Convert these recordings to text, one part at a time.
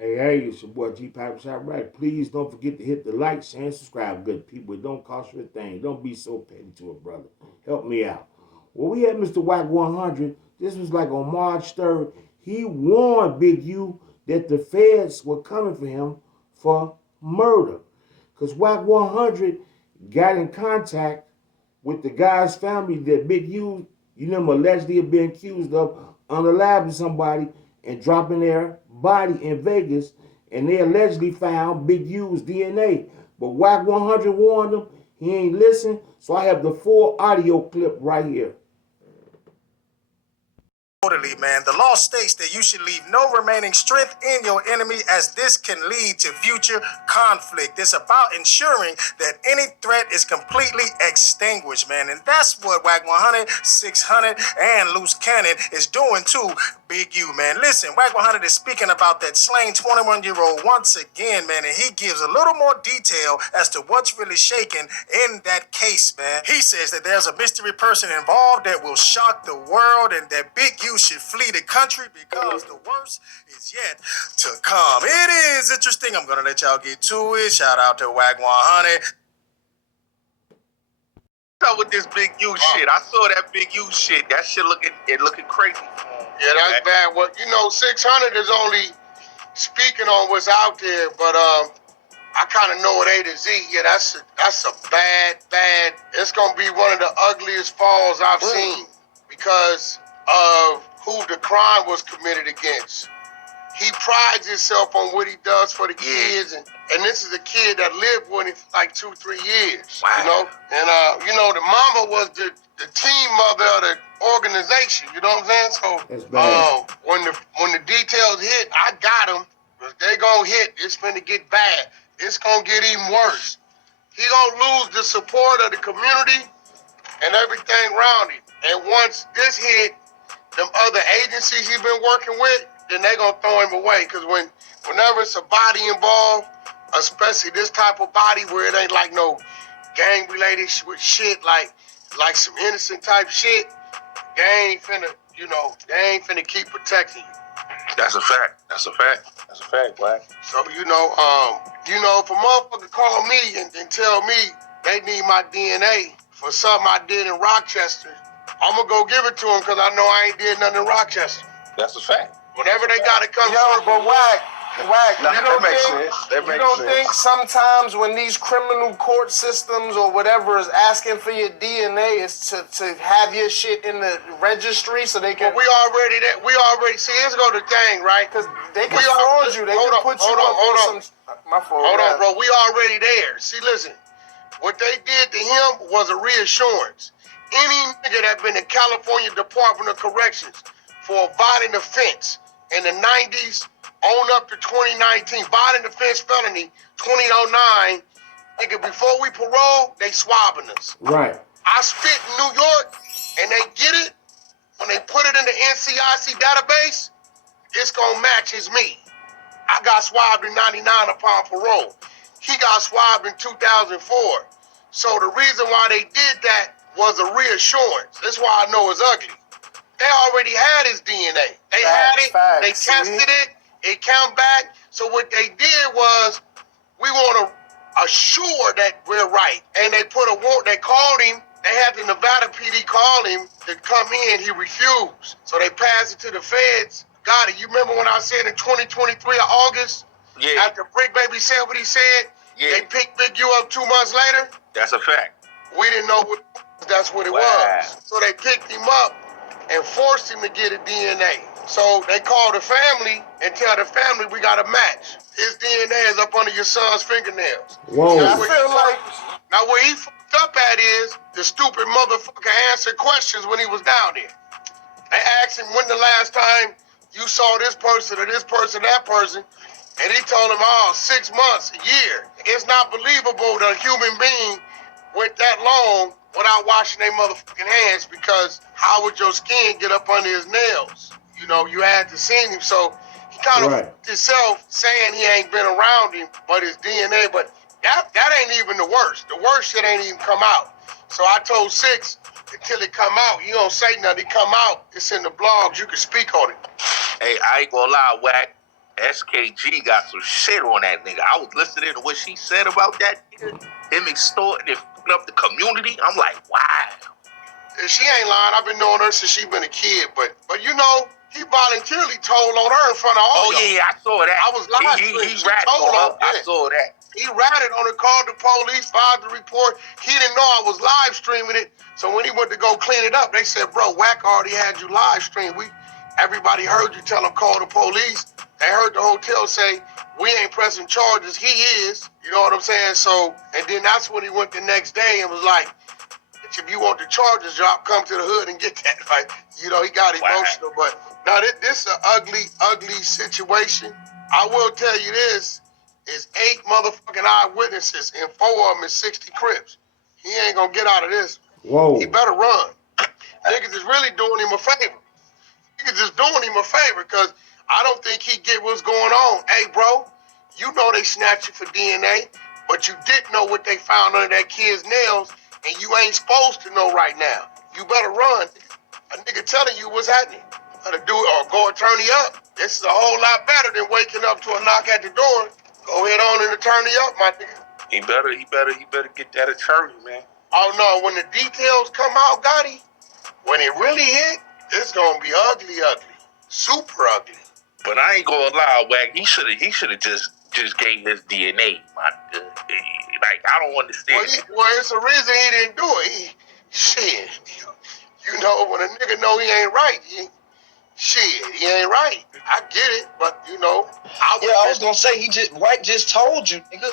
Hey, it's your boy Gpac Shot Right. Please don't forget to hit the like, share, and subscribe, good people. It don't cost you a thing. Don't be so petty to a brother. Help me out. Well, we had Mr. Wack 100. This was like on March 3rd. He warned Big U that the feds were coming for him for murder. Because Wack 100 got in contact with the guy's family that Big U, allegedly have been accused of unaliving somebody and dropping their body in Vegas, and they allegedly found Big U's DNA. But Wack 100 warned him, he ain't listen, so I have the full audio clip right here. Totally, man. The law states that you should leave no remaining strength in your enemy, as this can lead to future conflict. It's about ensuring that any threat is completely extinguished, man. And that's what Wack 100, 600, and Loose Cannon is doing too, Big U, man. Listen, Wack 100 is speaking about that slain 21-year-old once again, man. And he gives a little more detail as to what's really shaking in that case, man. He says that there's a mystery person involved that will shock the world, and that Big U should flee the country because the worst is yet to come. It is interesting. I'm gonna let y'all get to it. Shout out to Wack 100. What's up with this Big U shit? I saw that Big U shit. That shit looking crazy. Yeah, that's bad. What 600 is only speaking on what's out there, but I kind of know it A to Z. Yeah, that's a bad. It's gonna be one of the ugliest falls I've seen because of who the crime was committed against. He prides himself on what he does for the kids, and this is a kid that lived with him for like 2-3 years. Wow. And the mama was the team mother of the organization. You know what I'm saying? So That's bad. when the details hit, I got them. They gonna hit. It's finna get bad. It's gonna get even worse. He gonna lose the support of the community and everything around him. And once this hit, them other agencies he's been working with, then they gonna throw him away. Cause whenever it's a body involved, especially this type of body where it ain't like no gang related shit, like some innocent type shit, they ain't finna keep protecting you. That's a fact. That's a fact, Black. So if a motherfucker call me and tell me they need my DNA for something I did in Rochester, I'm gonna go give it to them because I know I ain't did nothing in Rochester. That's a fact. Whenever they gotta come. But Wack, Nah, you that makes sense. you don't think sometimes when these criminal court systems or whatever is asking for your DNA is to have your shit in the registry so they can? Well, we already see. Here's go the thing, right? Because they can fraud you. They can put you on some. My fault. Hold on, bro. We already there. See, listen. What they did to him was a reassurance. Any nigga that been in California Department of Corrections for a violent offense in the 90s on up to 2019, violent offense felony 2009, nigga, before we parole, they swabbing us. Right. I spit in New York, and they get it. When they put it in the NCIC database, it's gonna match as me. I got swabbed in 99 upon parole. He got swabbed in 2004. So the reason why they did that was a reassurance. That's why I know it's ugly. They already had his DNA. They had it. They tested it. It came back. So what they did was, we want to assure that we're right. And they put a warrant. They called him. They had the Nevada PD call him to come in. He refused. So they passed it to the feds. Got it. You remember when I said in 2023 of August? Yeah. After Brick Baby said what he said, Yeah. they picked Big U up 2 months later. That's a fact. We didn't know what that's what it was. So they picked him up and forced him to get a DNA. So they called the family and tell the family we got a match. His DNA is up under your son's fingernails. Whoa. I feel like Now where he fucked up at is the stupid motherfucker answered questions when he was down there. They asked him when the last time you saw this person or this person, that person, and he told them, 6 months, a year. It's not believable that a human being went that long without washing their motherfucking hands, because how would your skin get up under his nails? You had to see him. So he kind of fucked himself saying he ain't been around him, but his DNA, but that ain't even the worst. The worst shit ain't even come out. So I told Six, until it come out, you don't say nothing. It come out, it's in the blogs, you can speak on it. Hey, I ain't gonna lie, Wack. SKG got some shit on that nigga. I was listening to what she said about that nigga, him extorting and fucking up the community. I'm like, wow. She ain't lying. I've been knowing her since she been a kid, but you know, he voluntarily told on her in front of all y'all. Yeah, I saw that. I was live He streaming. ratted on her. I saw that. He ratted on her, called the police, filed the report. He didn't know I was live streaming it. So when he went to go clean it up, they said, bro, Wack already had you live stream. Everybody heard you tell him call the police. They heard the hotel say, we ain't pressing charges. He is. You know what I'm saying? So, and then that's when he went the next day and was like, if you want the charges drop, come to the hood and get that. Like, you know, he got emotional. Wow. But now this is an ugly, ugly situation. I will tell you this, is 8 motherfucking eyewitnesses and 4 of them is 60 Crips. He ain't gonna get out of this. Whoa. He better run. Niggas is really doing him a favor. Niggas just doing him a favor because I don't think he get what's going on. Hey, bro, you know they snatched you for DNA, but you didn't know what they found under that kid's nails, and you ain't supposed to know right now. You better run. A nigga telling you what's happening. Better do it or go attorney up. This is a whole lot better than waking up to a knock at the door. Go ahead on and attorney up, my nigga. He better get that attorney, man. Oh no, when the details come out, Gotti, when it really hit, it's gonna be ugly, super ugly. But I ain't gonna lie, Wack. He should have just gave his DNA. Like I don't understand. Well, it's a reason he didn't do it. Shit, you know when a nigga know he ain't right, he ain't right. I get it, but you know, I was gonna say Wack just told you, nigga.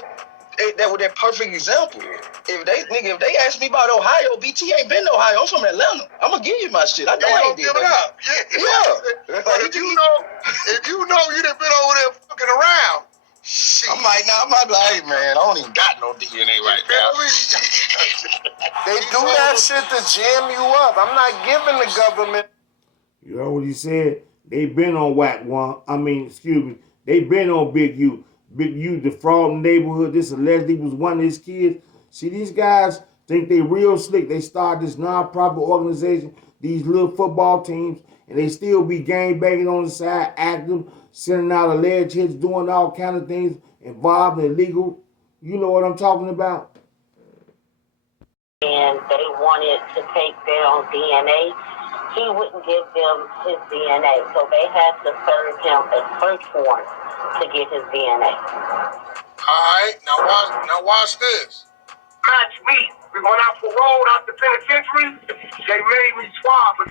That was that perfect example. If they ask me about Ohio, BT ain't been to Ohio. I'm from Atlanta. I'm gonna give you my shit. I know I ain't give it up. Yeah. But if you know you done been over there fucking around, shit. I'm like, hey man, I don't even got no DNA right now. They do that shit to jam you up. I'm not giving the government. You know what he said? They been on they been on Big U. Big U defrauding neighborhood. This allegedly was one of his kids. See, these guys think they real slick. They start this non-profit organization, these little football teams, and they still be gang banging on the side, active, sending out alleged hits, doing all kind of things involved in illegal. You know what I'm talking about? And they wanted to take their own DNA. He wouldn't give them his DNA, so they had to serve him a search warrant to get his DNA. Alright, now watch this. Match me. We went out parole out the penitentiary. They made me swab.